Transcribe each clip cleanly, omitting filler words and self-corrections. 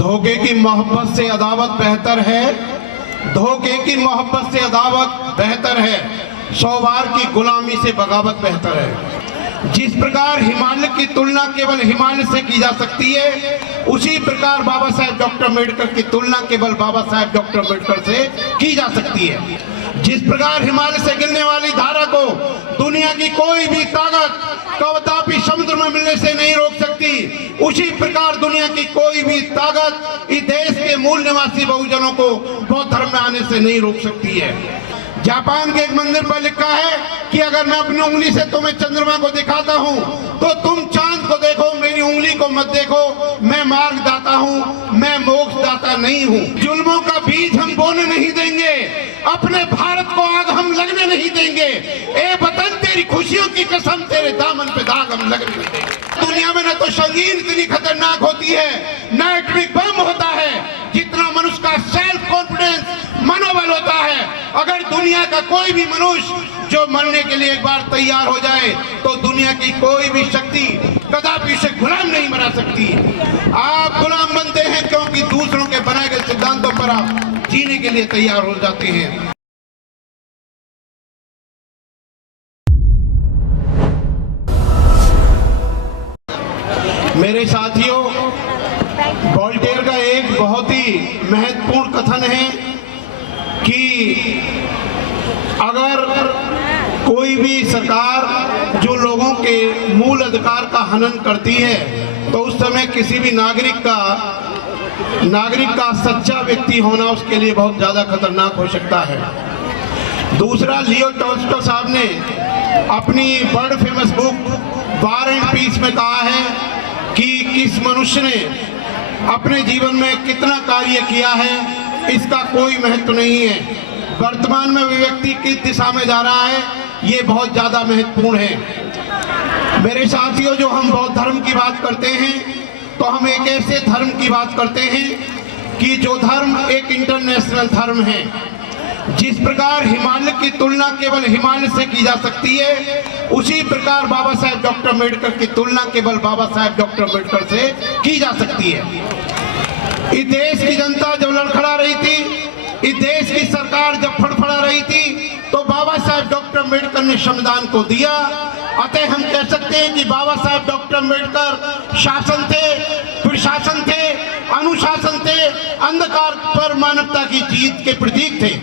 धोखे की मोहब्बत से अदावत बेहतर है, धोखे की मोहब्बत से अदावत बेहतर है, 100 बार की गुलामी से बगावत बेहतर है। जिस प्रकार हिमालय की तुलना केवल हिमालय से की जा सकती है, उसी प्रकार बाबा साहेब डॉक्टर अम्बेडकर की तुलना केवल बाबा साहेब डॉक्टर अम्बेडकर से की जा सकती है। जिस प्रकार हिमालय से गिरने वाली धारा को दुनिया की कोई भी ताकत कदापि समुद्र में मिलने से नहीं रोक सकती, उसी प्रकार दुनिया की कोई भी ताकत इस देश के मूल निवासी बहुजनों को बौद्ध धर्म में आने से नहीं रोक सकती है। जापान के एक मंदिर पर लिखा है कि अगर मैं अपनी उंगली से तुम्हें चंद्रमा को दिखाता हूँ तो तुम चांद को देखो, मेरी उंगली को मत देखो। मैं मार्ग दाता हूँ, मैं मोक्ष दाता नहीं हूँ। जुल्मों का बीज हम बोने नहीं देंगे, अपने भारत को आग हम लगने नहीं देंगे। ए वतन तेरी खुशियों की कसम, तेरे दामन पे दाग हम लगने नहीं देंगे। दुनिया में न तो संगीन इतनी खतरनाक होती है, न एटॉमिक बम होता है, जितना मनुष्य का सेल्फ कॉन्फिडेंस, मनोबल होता है। अगर दुनिया का कोई भी मनुष्य जो मरने के लिए एक बार तैयार हो जाए तो दुनिया की कोई भी शक्ति कदापि उसे गुलाम नहीं बना सकती। आप गुलाम बनते हैं क्योंकि दूसरों के बनाए गए सिद्धांतों पर आप जीने के लिए तैयार हो जाते हैं। मेरे साथियों, वोल्टेयर का एक बहुत ही महत्वपूर्ण कथन है कि अगर कोई भी सरकार जो लोगों के मूल अधिकार का हनन करती है तो उस समय किसी भी नागरिक का सच्चा व्यक्ति होना उसके लिए बहुत ज्यादा खतरनाक हो सकता है। दूसरा, लियो टॉल्स्टॉय साहब ने अपनी world famous book war and peace में कहा है कि किस मनुष्य ने अपने जीवन में कितना कार्य किया है इसका कोई महत्व नहीं है, वर्तमान में व्यक्ति किस दिशा में जा रहा है ये बहुत ज्यादा महत्वपूर्ण है। मेरे साथियों, जो हम बौद्ध धर्म की बात करते हैं तो हम एक ऐसे धर्म की बात करते हैं कि जो धर्म एक इंटरनेशनल धर्म है। जिस प्रकार हिमालय की तुलना केवल हिमालय से की जा सकती है, उसी प्रकार बाबा साहेब डॉक्टर अम्बेडकर की तुलना केवल बाबा साहेब डॉक्टर अम्बेडकर से की जा सकती है। इस देश की जनता जब लड़खड़ा रही थी, इस देश की सरकार जब फड़फड़ा रही थी, तो बाबा साहेब डॉक्टर अम्बेडकर ने संविधान को दिया। अतः हम कह सकते हैं कि बाबा साहेब डॉक्टर अम्बेडकर शासन थे, प्रशासन थे, अनुशासन थे, अंधकार पर मानवता की जीत के प्रतीक थे।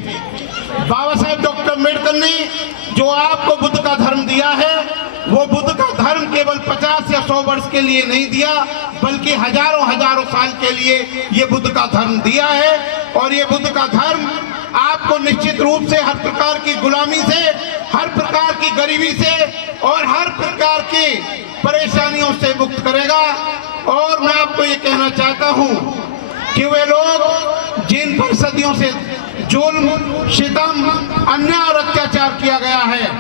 बाबा साहेब डॉक्टर अम्बेडकर ने जो आपको बुद्ध का धर्म दिया है, वो बुद्ध का धर्म केवल 50 या 100 वर्ष के लिए नहीं दिया, बल्कि हजारों साल के लिए ये बुद्ध का धर्म दिया है। और ये बुद्ध का धर्म आपको निश्चित रूप से हर प्रकार की गुलामी से, हर प्रकार की गरीबी से और हर प्रकार की परेशानियों से मुक्त करेगा। और मैं आपको ये कहना चाहता हूँ कि वे लोग जिन पर सदियों से जुल्म, सितम, अन्याय और अत्याचार किया गया है,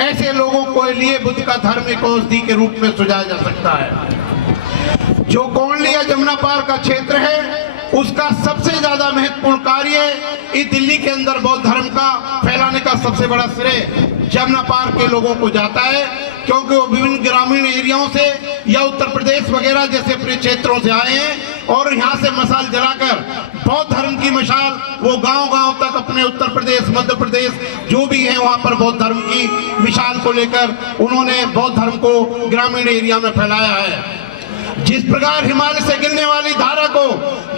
ऐसे लोगों को लिए बुद्ध का धर्म एक औषधि के रूप में सुझाया जा सकता है। जो कौंडलिया जमुना पार का क्षेत्र है, उसका सबसे ज्यादा महत्वपूर्ण कार्य इस दिल्ली के अंदर बौद्ध धर्म का फैलाने का सबसे बड़ा श्रेय जमुना पार के लोगों को जाता है, क्योंकि वो विभिन्न ग्रामीण एरियाओं से या उत्तर प्रदेश वगैरह जैसे प्रिय क्षेत्रों से आए हैं और यहाँ से मशाल जलाकर बौद्ध धर्म की मशाल वो गांव-गांव तक अपने उत्तर प्रदेश, मध्य प्रदेश जो भी है वहाँ पर बौद्ध धर्म की मिसाल को लेकर उन्होंने बौद्ध धर्म को ग्रामीण एरिया में फैलाया है। जिस प्रकार हिमालय से गिरने वाली धारा को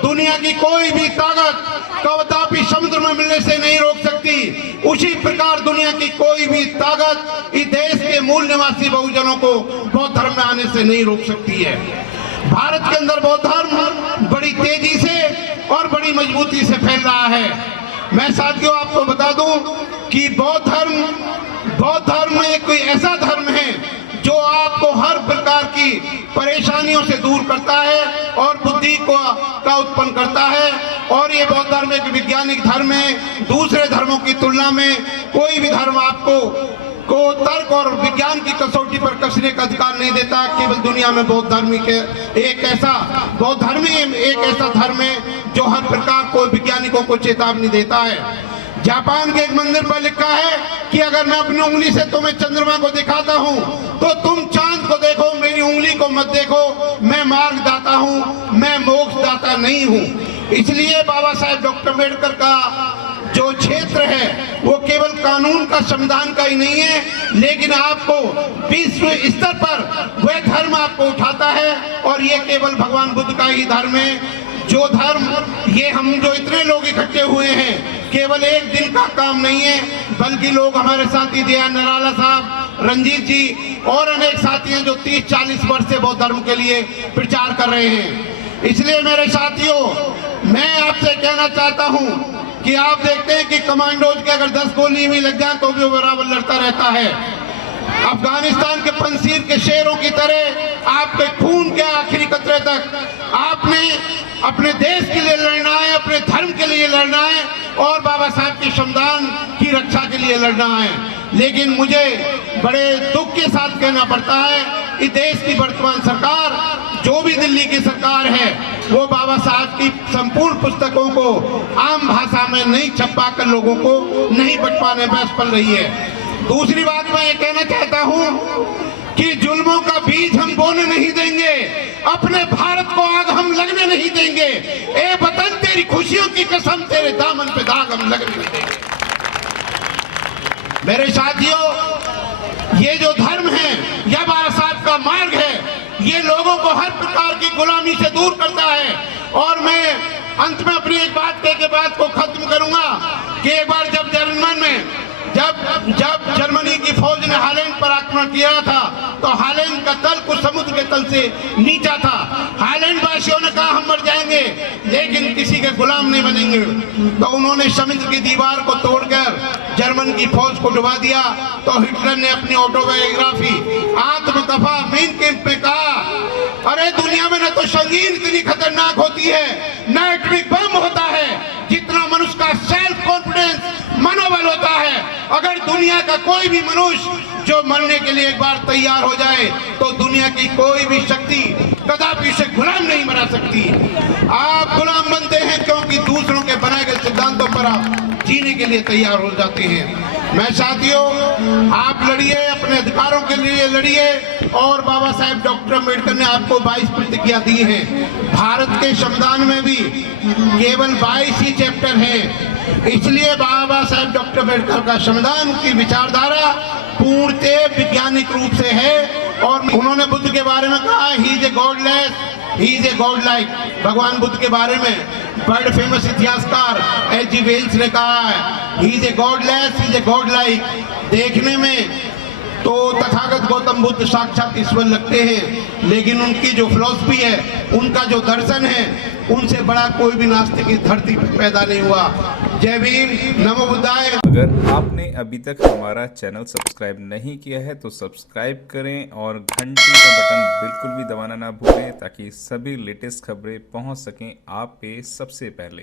दुनिया की कोई भी ताकत कदापि समुद्र में मिलने से नहीं रोक सकती, उसी प्रकार दुनिया की कोई भी ताकत इस देश के मूल निवासी बहुजनों को बौद्ध धर्म में आने से नहीं रोक सकती है। भारत के अंदर बौद्ध धर्म बड़ी तेजी से और बड़ी मजबूती से फैल रहा है। मैं साथियों आपको बता दूं कि बौद्ध धर्म एक कोई ऐसा धर्म है जो आपको हर प्रकार की परेशानियों से दूर करता है और बुद्धि का उत्पन्न करता है। और ये बौद्ध धर्म एक वैज्ञानिक धर्म है। दूसरे धर्मों की तुलना में कोई भी धर्म आपको तर्क और विज्ञान की कसौटी पर कसने का अधिकार नहीं देता। केवल दुनिया में बौद्ध धर्म एक ऐसा धर्म है जो हर प्रकार को वैज्ञानिकों को चेतावनी देता है। जापान के एक मंदिर पर लिखा है कि अगर मैं अपनी उंगली से तुम्हें चंद्रमा को दिखाता हूं तो तुम चांद को देखो, मेरी उंगली को मत देखो। मैं मार्गदाता हूं, मैं मोक्षदाता नहीं हूं। इसलिए बाबा साहेब डॉक्टर अम्बेडकर का जो क्षेत्र है वो केवल कानून का, संविधान का ही नहीं है, लेकिन आपको विश्व स्तर पर वह धर्म आपको उठाता है। और ये केवल भगवान बुद्ध का ही धर्म है। जो धर्म, ये हम जो इतने लोग इकट्ठे हुए हैं, केवल एक दिन का काम नहीं है, बल्कि लोग हमारे साथी दया नराला साहब, रंजीत जी और अनेक साथी हैं जो 30-40 वर्ष से बौद्ध धर्म के लिए प्रचार कर रहे हैं। इसलिए मेरे साथियों, मैं आपसे कहना चाहता हूं कि आप देखते हैं कि कमांडोज के अगर 10 गोली भी लग जाए तो भी वो बराबर लड़ता रहता है। अफगानिस्तान के पंसीर के शेरों की तरह आपके खून के आखिरी कतरे तक आपने अपने देश के लिए लड़ना है, अपने धर्म के लिए लड़ना है और बाबा साहब के संविधान की रक्षा के लिए लड़ना है। लेकिन मुझे बड़े दुख के साथ कहना पड़ता है कि देश की वर्तमान सरकार, जो भी दिल्ली की सरकार है, वो बाबा साहब की संपूर्ण पुस्तकों को आम भाषा में नहीं छपा कर लोगों को नहीं बंट पाने में असफल रही है। दूसरी बात मैं ये कहना चाहता हूं कि जुल्मों का बीज हम बोने नहीं देंगे, अपने भारत को आग हम लगने नहीं देंगे। ए वतन तेरी खुशियों की कसम, तेरे दामन पे दाग हम लगने नहीं देंगे। मेरे साथियों, ये जो धर्म है या बाबा साहब का मार्ग है, ये लोगों को हर प्रकार की गुलामी से दूर करता है। और मैं अंत में अपनी एक बात कह के बात को खत्म करूंगा कि एक बार जब जर्मनी की फौज ने हालैंड पर आक्रमण किया था तो हालैंड का तल कुछ समुद्र के तल से नीचा था। हालैंड वासियों ने कहा हम मर जाएंगे लेकिन किसी के गुलाम नहीं बनेंगे, तो उन्होंने समुद्र की दीवार को तोड़कर जर्मन की फौज को डुबा दिया। तो हिटलर ने अपनी ऑटोबायोग्राफी आत्मकथा मेन कैंप में कहा, अरे दुनिया में न तो संगीन इतनी खतरनाक होती है, न एटॉमिक बम होता है, जितना मनुष्य का सेल्फ कॉन्फिडेंस, मनोबल होता है। अगर दुनिया का कोई भी मनुष्य जो मरने के लिए एक बार तैयार हो जाए तो दुनिया की कोई भी शक्ति कदापि उसे गुलाम नहीं बना सकती। आप गुलाम बनते हैं क्योंकि दूसरों के बनाए गए सिद्धांतों पर आप जीने के लिए तैयार हो जाते हैं। मैं साथियों, आप लड़िए, अपने अधिकारों के लिए लड़िए। और बाबा साहेब डॉक्टर अम्बेडकर ने आपको 22 प्रतिज्ञा दी है। भारत के संविधान में भी केवल 22 ही चैप्टर हैं। इसलिए बाबा साहेब डॉक्टर अम्बेडकर का संविधान की विचारधारा पूर्णतः वैज्ञानिक रूप से है। और उन्होंने बुद्ध के बारे में कहा, he is a godless, he is a god like. भगवान बुद्ध के बारे में वर्ल्ड फेमस इतिहासकार H.G. वेल्स ने कहा है, he is a godless, he is a god like. देखने में तो तथागत गौतम बुद्ध साक्षात ईश्वर लगते हैं, लेकिन उनकी जो फिलॉसफी है, उनका जो दर्शन है, उनसे बड़ा कोई भी नास्तिक इस धरती पर पैदा नहीं हुआ। जय भीम, नमो बुद्धाय। अगर आपने अभी तक हमारा चैनल सब्सक्राइब नहीं किया है तो सब्सक्राइब करें और घंटी का बटन बिल्कुल भी दबाना ना भूलें ताकि सभी लेटेस्ट खबरें पहुंच सकें आप पे सबसे पहले।